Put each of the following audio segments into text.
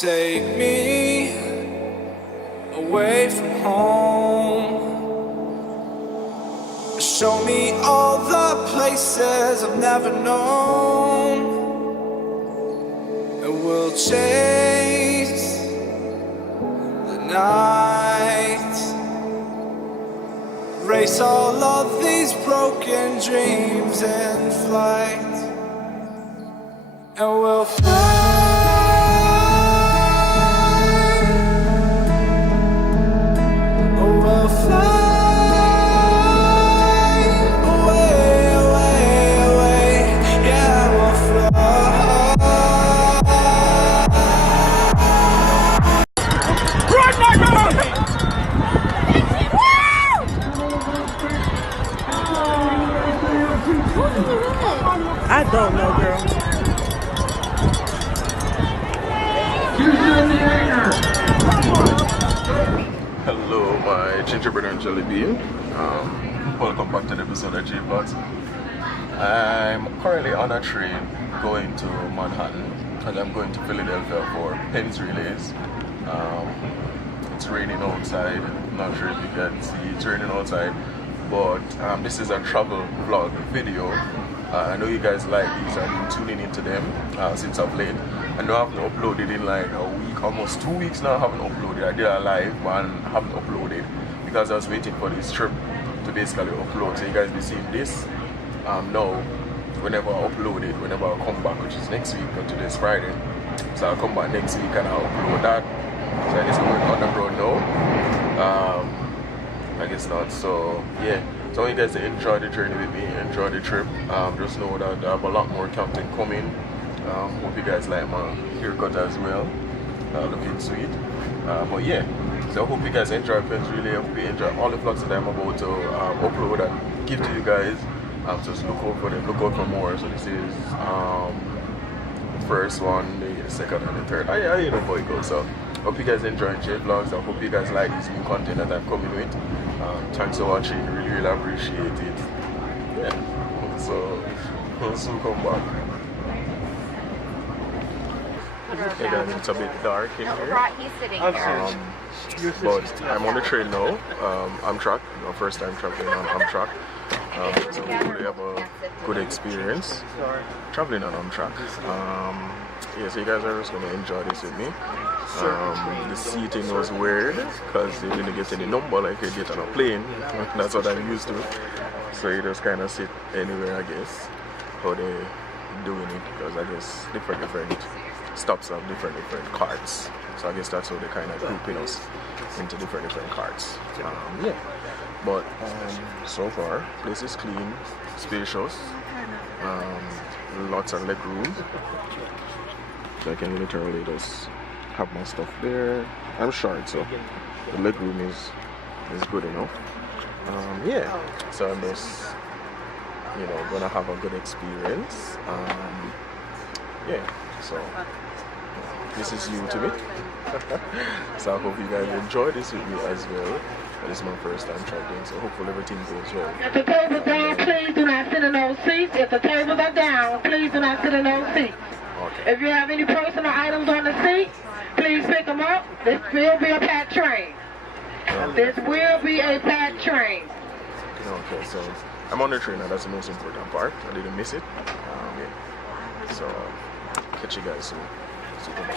Take me away from home. Show me all the places I've never known. And we'll chase the night. Race all of these broken dreams in flight. And we'll fly. I don't know, girl. Hello, my gingerbread and jelly bean. Welcome back to the episode of JVLOGS. I'm currently on a train going to Manhattan, and I'm going to Philadelphia for Pens Relays. It's raining outside. I'm not sure if you can see it's raining outside, but this is a travel vlog video. I know you guys like these. I've been tuning into them since I've late. I know I haven't uploaded in like a week, almost 2 weeks now. I haven't uploaded. I did a live, but I haven't uploaded because I was waiting for this trip to basically upload. So you guys be seeing this now whenever I upload it, whenever I come back, which is next week, but today's Friday. So I'll come back next week and I'll upload that. So I guess I'm going on the road now. I guess not. So yeah. So I want you guys to enjoy the journey with me, enjoy the trip. Just know that I have a lot more content coming. Hope you guys like my haircut as well. Looking sweet. But yeah, so I hope you guys enjoy Pens Relay. I hope you enjoy all the vlogs that I'm about to upload and give to you guys. Just look out for them, look out for more. So this is the first one, the second and the third. I know how it goes. So I hope you guys enjoy JVLOGS. I hope you guys like this new content that I'm coming with. Thanks for watching, really appreciate it. Yeah, so we'll soon come back. Hey guys, it's a bit dark in here. He's sitting there. But I'm on the train now. AMTRAK, my first time traveling on AMTRAK. So hopefully have a good experience traveling on AMTRAK. Yeah, so you guys are just going to enjoy this with me. The seating was weird because you didn't get any number like you get on a plane. That's what I'm used to. So you just kind of sit anywhere, I guess, how they doing it, because I guess different stops have different carts. So I guess that's how they kind of grouping us into different carts. Yeah, but so far place is clean, spacious, lots of leg room. So I can literally just have my stuff there. I'm short, so the leg room is good enough. Yeah, so I'm just gonna have a good experience. Yeah, so this is new to me. So I hope you guys enjoy this with me as well. This is my first time traveling, so hopefully everything goes well. If the tables down, please do not sit in those seats. If the tables are down, please do not sit in those seats. Okay. If you have any personal items on the seat, please pick them up. This will be a packed train. This will be a packed train. Okay, so I'm on the train, and that's the most important part. I didn't miss it. Yeah. So catch you guys soon. Super.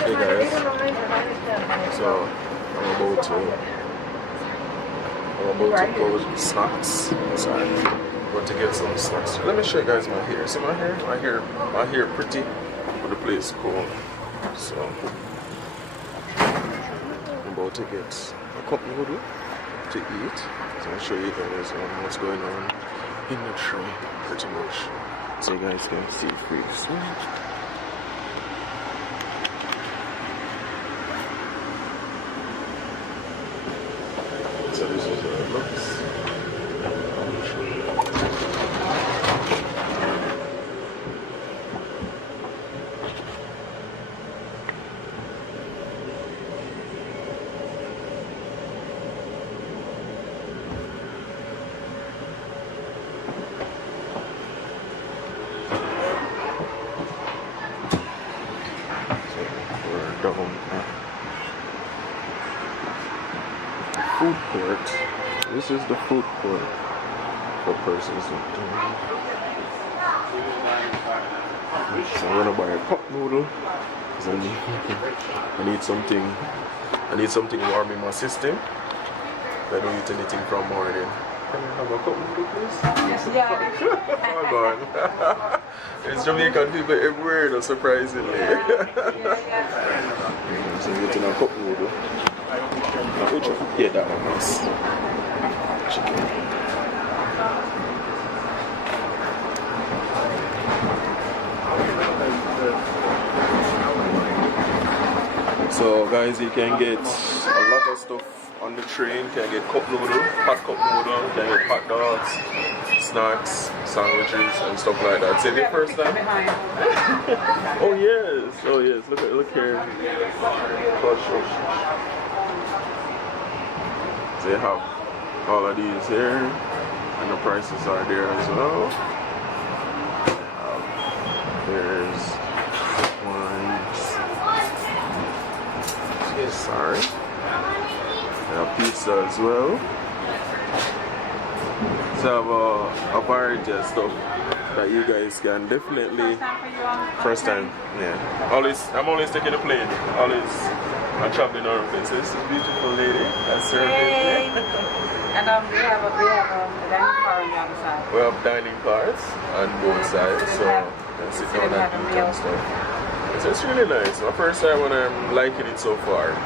Hey guys. So I'm about to go to snacks. Sorry. Going to get some snacks. Let me show you guys my hair. See my hair? My hair pretty, but the place is cool. So I'm about to get a cup of noodle to eat. So I'll show you guys what's going on in the train pretty much. So you guys can see pretty soon. So this is how it looks. down at food court. This is the food court for persons with so I'm gonna buy a cup noodle because I need something warm in my system. I don't eat anything from morning. Can I have a cup noodle, please? Yes, yeah. Oh God. There's Jamaican people everywhere, though, surprisingly. So I'm getting a cup noodle. Which one? Yeah, that one is chicken. So guys, you can get a lot of stuff on the train. You can get cup noodle, hot cup noodle, you can get hot dogs, snacks, sandwiches and stuff like that. Is it the first time? Oh yes, look here. So they have all of these here and the prices are there as well. There's sorry. They have pizza as well. So I have a variety of stuff that you guys can definitely. First time, yeah. I'm always taking a plane. Always I'm traveling around places. This beautiful lady that's serving. And we have a dining car on the other side. We have dining cars on both sides, so you can sit down and eat and stuff. So it's really nice. My first time when I'm liking it so far.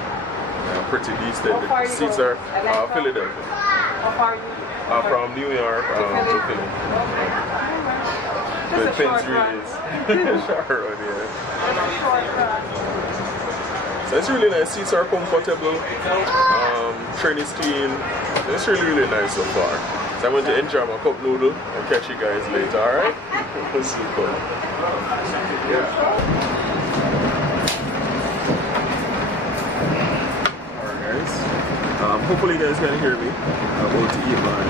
Pretty decent. The seats are Philadelphia. How far are you? From New York to Philly. The Pins really is short road, yeah. So it's really nice. Seats are comfortable. Train is clean. It's really nice so far. So I'm going to enjoy my cup noodle and catch you guys later, alright? Super. Yeah. Hopefully you guys can hear me. I'm going to eat my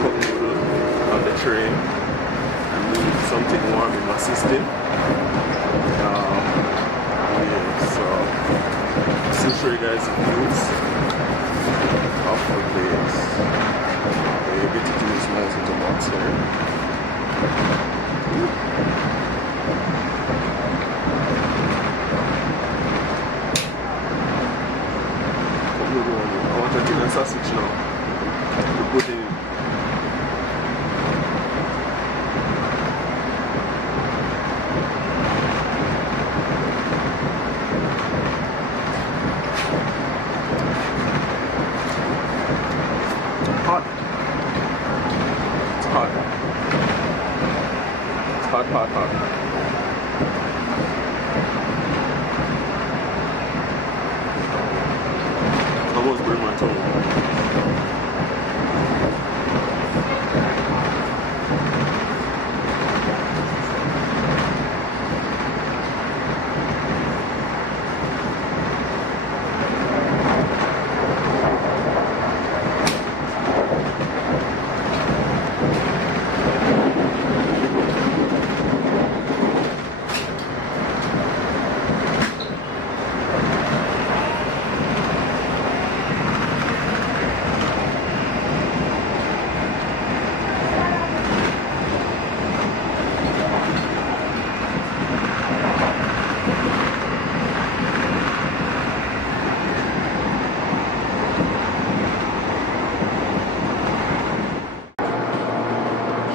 cup noodle on the train. I need something warm in my system. Yeah, so I'll show you guys the views of the place. You get to do this nice little box here. I want to do a sausage now. To put in. Hot. It's hot. It's hot, hot, hot. Almost burned my tongue.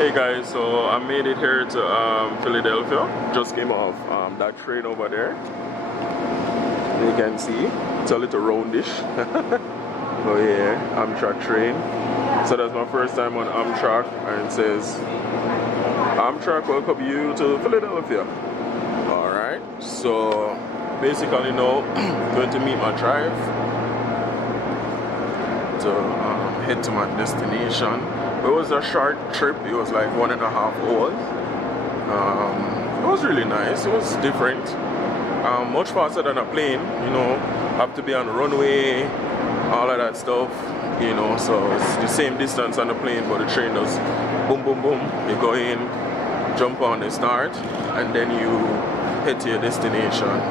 Hey guys, so I made it here to Philadelphia. Just came off that train over there. You can see it's a little roundish. Oh yeah, AMTRAK train. So that's my first time on AMTRAK, and it says AMTRAK welcome you to Philadelphia. Alright, so basically now going to meet my drive to head to my destination. It was a short trip. It was like 1.5 hours. It was really nice. It was different. Much faster than a plane, you know. Have to be on the runway, all of that stuff, you know. So it's the same distance on the plane, but the train does boom, boom, boom. You go in, jump on the start, and then you head to your destination.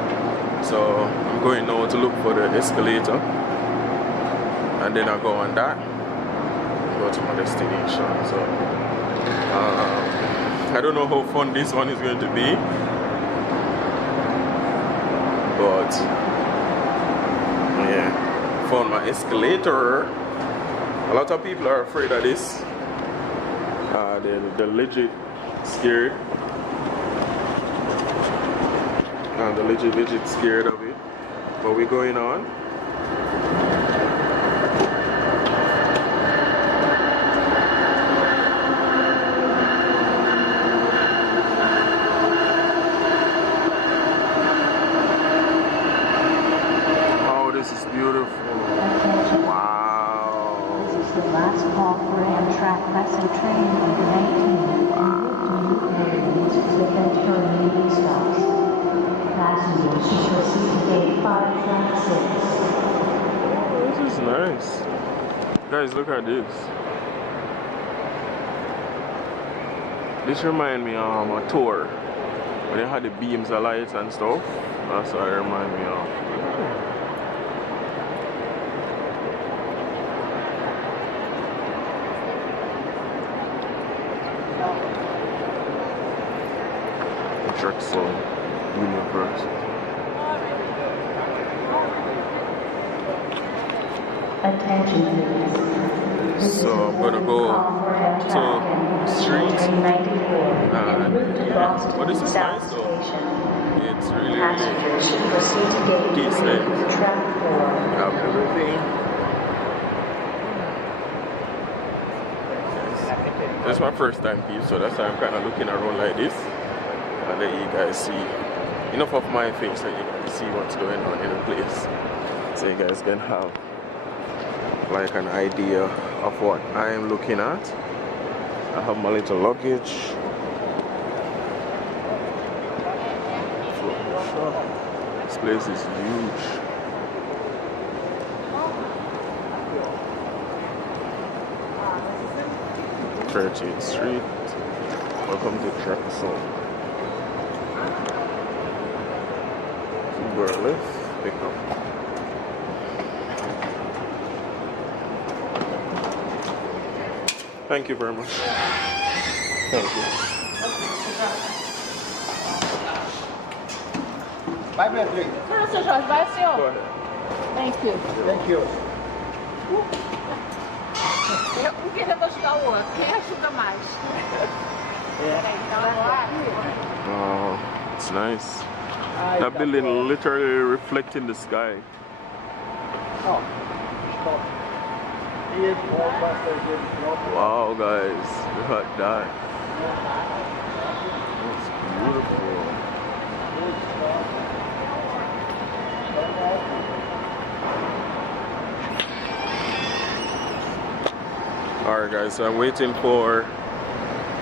So I'm going now to look for the escalator, and then I go on that, go to my destination. So I don't know how fun this one is going to be, but yeah, found my escalator. A lot of people are afraid of this. They're legit scared. And they're legit scared of it. But we're going on. Oh, this is beautiful. Wow. This is the last call for AMTRAK lesson training of the 19 with Victoria stops. Passengers should proceed to gate 5, track 6. Oh, this is nice. Guys, look at this. This reminds me of a tour where they had the beams of lights and stuff. That's what it reminds me of. Drexel University. Attention please. So I'm gonna go to street. But this is nice though. It's really decent. Have everything. This is my first time here, so that's why I'm kind of looking around like this. And let you guys see enough of my face so you can see what's going on in the place, so you guys can have like an idea of what I am looking at. I have my little luggage. This place is huge. Church Street. Welcome to Drexel. Lift, pick up. Thank you very much. Thank you. Vai, Beatriz. Não, seu Jorge, vai assim, ó. Go ahead. Thank you. Thank you. Um querendo ajudar o outro. Quem ajuda mais? Peraí, então agora. Oh, it's nice. That building literally reflecting the sky. Ó, stop. Here, all passengers drop. Wow, guys, look at that. That's beautiful. Alright guys, so I'm waiting for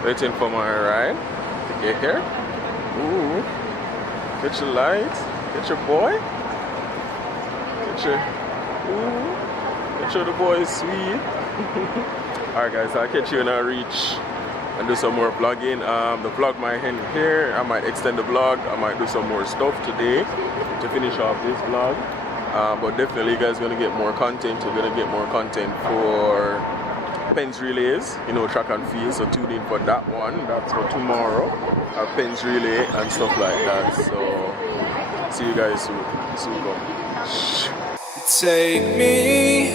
my ride to get here. Ooh. Get your lights, get your boy. Get your the boy is sweet. Alright guys, I'll catch you when I reach and do some more vlogging. The vlog might end here. I might extend the vlog. I might do some more stuff today to finish off this vlog. But definitely you guys are gonna get more content. You're gonna get more content for Pens Relays, you know, track and field, so tune in for that one. That's for tomorrow. Pens Relay and stuff like that. So see you guys soon. Take me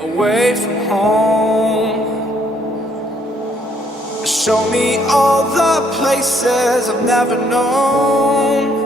away from home. Show me all the places I've never known.